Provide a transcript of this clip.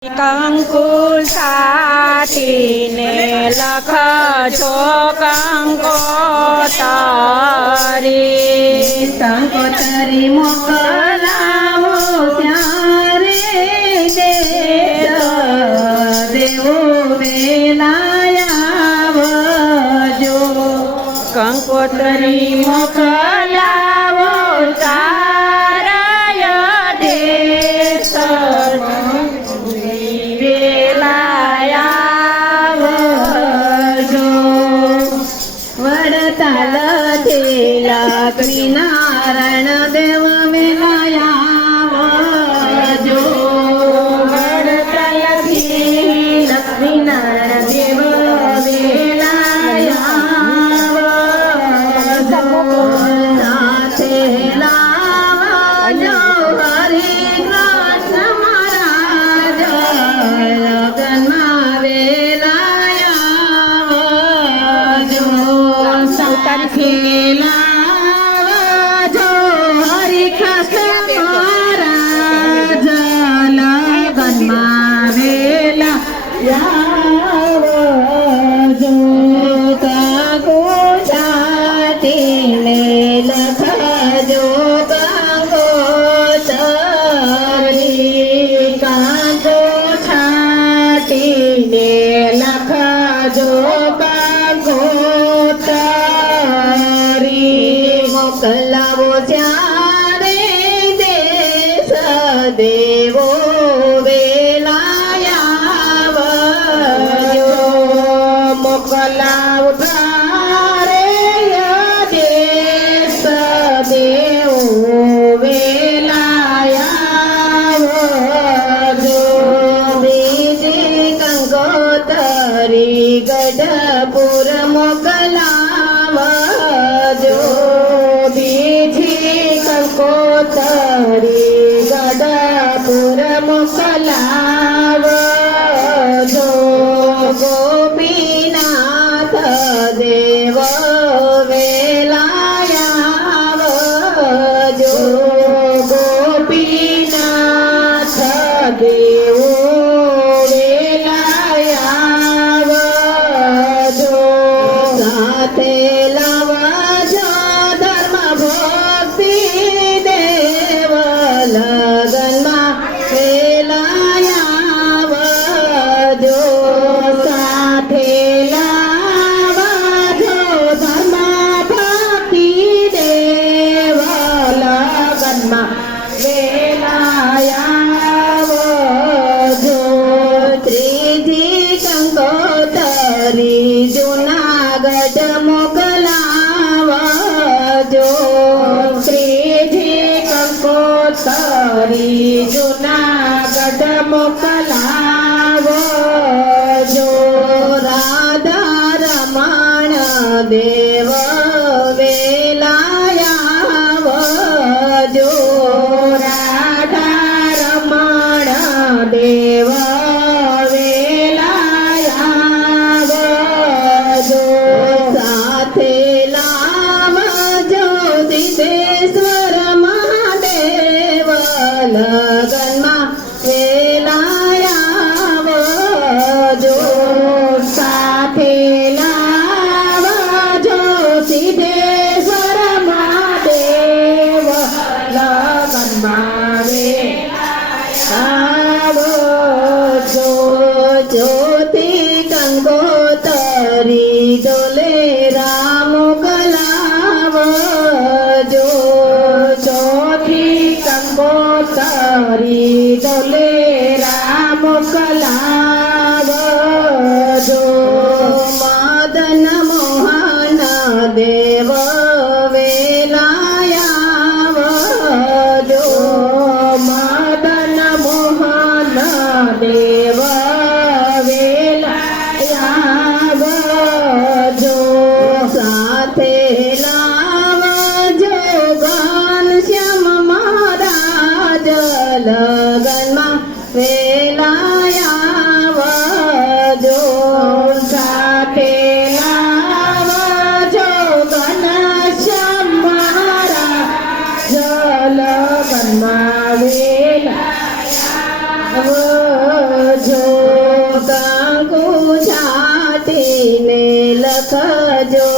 કંકુ લખ છો કંકો તારી. કંકોતરી મોકલાવો ત્યારે દે દેવો વેલાયાવજો. કંકોતરી મોકલાવો તારાય દેવો વેલાયાવજો મોકલાવ તારે દેશ દેવો વેલાયાવજો બીજી કંકોતરી ગઢપુર કંકોતરી જુનાગઢ મોકલાવજો લગનમાં વેલાયાવજો સાથે લાવજો સિદ્ધેશ્વર મહાદેવ લગનમાં વેલાયાવજો જો કંકોતરી કંકોતરી ડોલે રામ કલાવજો મદન મોહન દેવ વેલાયા જો સાથે લાવજો ઘનશ્યામ મારા જલ વનમાં વેલા જો કાંકુ લખજો.